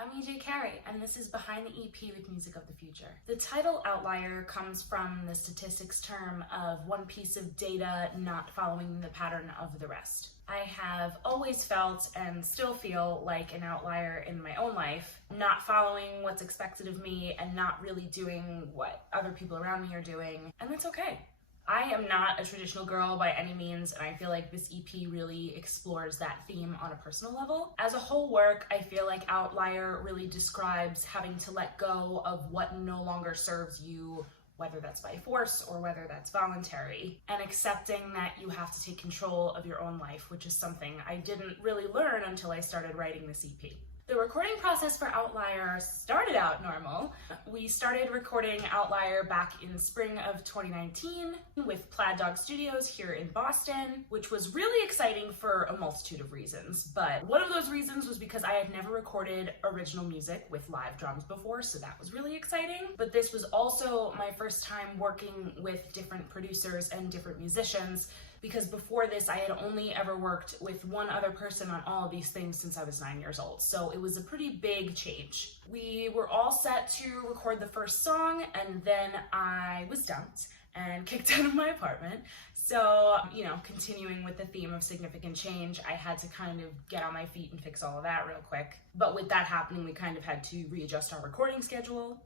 I'm EJ Carey, and this is Behind the EP with MusicOTFuture. The title Outlier comes from the statistics term of one piece of data not following the pattern of the rest. I have always felt and still feel like an outlier in my own life, not following what's expected of me and not really doing what other people around me are doing, and that's okay. I am not a traditional girl by any means, and I feel like this EP really explores that theme on a personal level. As a whole work, I feel like Outlier really describes having to let go of what no longer serves you, whether that's by force or whether that's voluntary, and accepting that you have to take control of your own life, which is something I didn't really learn until I started writing this EP. The recording process for Outlier started out normal. We started recording Outlier back in spring of 2019 with Plaid Dog Studios here in Boston, which was really exciting for a multitude of reasons. But one of those reasons was because I had never recorded original music with live drums before, so that was really exciting. But this was also my first time working with different producers and different musicians, because before this I had only ever worked with one other person on all of these things since I was 9 years old. So it was a pretty big change. We were all set to record the first song, and then I was dumped and kicked out of my apartment. So, continuing with the theme of significant change, I had to kind of get on my feet and fix all of that real quick. But with that happening, we kind of had to readjust our recording schedule.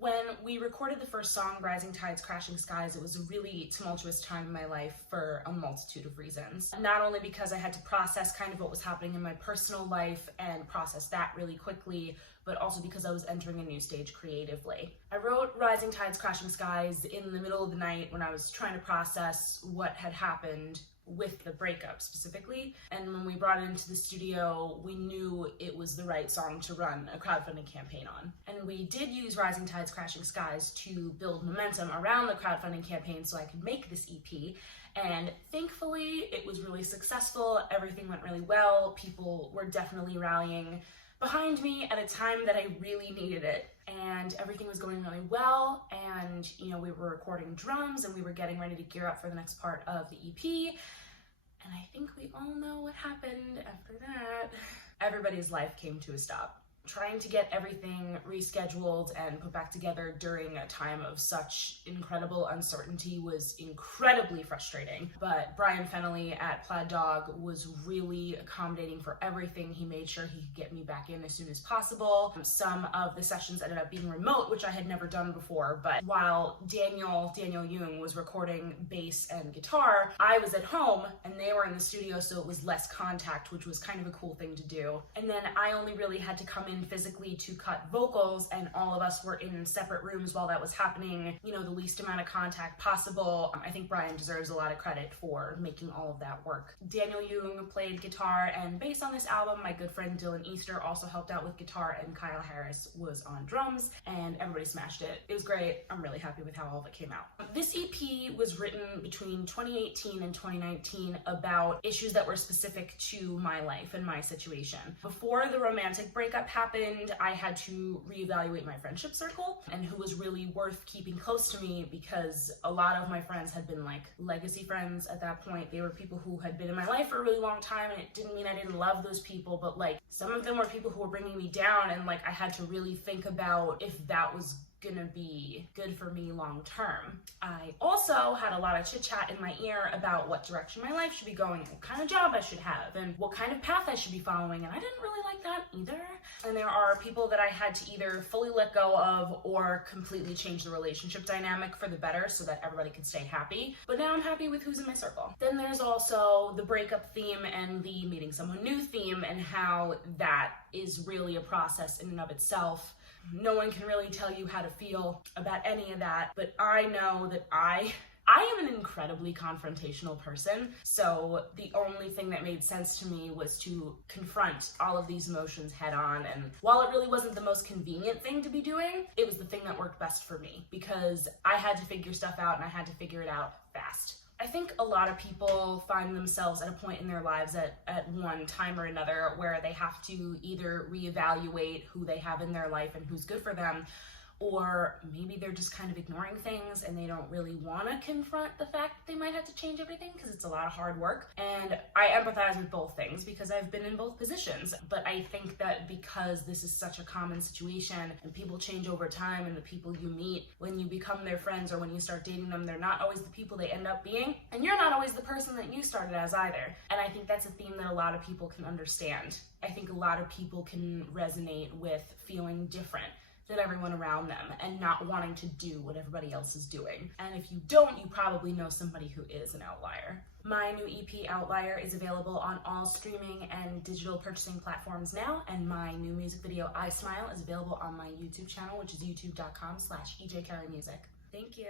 When we recorded the first song, Rising Tides, Crashing Skies, it was a really tumultuous time in my life for a multitude of reasons. Not only because I had to process kind of what was happening in my personal life and process that really quickly, but also because I was entering a new stage creatively. I wrote Rising Tides, Crashing Skies in the middle of the night when I was trying to process what had happened with the breakup specifically, and when we brought it into the studio, we knew it was the right song to run a crowdfunding campaign on. And we did use Rising Tides, Crashing Skies to build momentum around the crowdfunding campaign so I could make this EP, and thankfully it was really successful. Everything went really well. People were definitely rallying behind me at a time that I really needed it, and everything was going really well, and we were recording drums and we were getting ready to gear up for the next part of the EP, and I think we all know what happened after that. Everybody's life came to a stop. Trying to get everything rescheduled and put back together during a time of such incredible uncertainty was incredibly frustrating. But Brian Fennelly at Plaid Dog was really accommodating for everything. He made sure he could get me back in as soon as possible. Some of the sessions ended up being remote, which I had never done before, but while Daniel Jung was recording bass and guitar, I was at home and they were in the studio, so it was less contact, which was kind of a cool thing to do. And then I only really had to come in physically to cut vocals, and all of us were in separate rooms while that was happening, the least amount of contact possible. I think Brian deserves a lot of credit for making all of that work. Daniel Jung played guitar and bass on this album. My good friend Dylan Easter also helped out with guitar, and Kyle Harris was on drums, and everybody smashed it. It was great. I'm really happy with how all of it came out. This EP was written between 2018 and 2019 about issues that were specific to my life and my situation. Before the romantic breakup happened, I had to reevaluate my friendship circle and who was really worth keeping close to me, because a lot of my friends had been like legacy friends at that point. They were people who had been in my life for a really long time, and it didn't mean I didn't love those people, but some of them were people who were bringing me down, and I had to really think about if that was gonna be good for me long term. I also had a lot of chit chat in my ear about what direction my life should be going, what kind of job I should have, and what kind of path I should be following, and I didn't really like that either. And there are people that I had to either fully let go of or completely change the relationship dynamic for the better so that everybody could stay happy. But now I'm happy with who's in my circle. Then there's also the breakup theme and the meeting someone new theme, and how that is really a process in and of itself. No one can really tell you how to feel about any of that, but I know that I am an incredibly confrontational person, so the only thing that made sense to me was to confront all of these emotions head on, and while it really wasn't the most convenient thing to be doing, it was the thing that worked best for me, because I had to figure stuff out and I had to figure it out fast. I think a lot of people find themselves at a point in their lives at one time or another where they have to either reevaluate who they have in their life and who's good for them, or maybe they're just kind of ignoring things and they don't really want to confront the fact that they might have to change everything because it's a lot of hard work. And I empathize with both things because I've been in both positions. But I think that because this is such a common situation and people change over time, and the people you meet when you become their friends or when you start dating them, they're not always the people they end up being, and you're not always the person that you started as either. And I think that's a theme that a lot of people can understand. I think a lot of people can resonate with feeling different than everyone around them and not wanting to do what everybody else is doing. And if you don't, you probably know somebody who is an outlier. My new EP, Outlier, is available on all streaming and digital purchasing platforms now, and my new music video, I Smile, is available on my YouTube channel, which is youtube.com/EJ Carey Music. Thank you.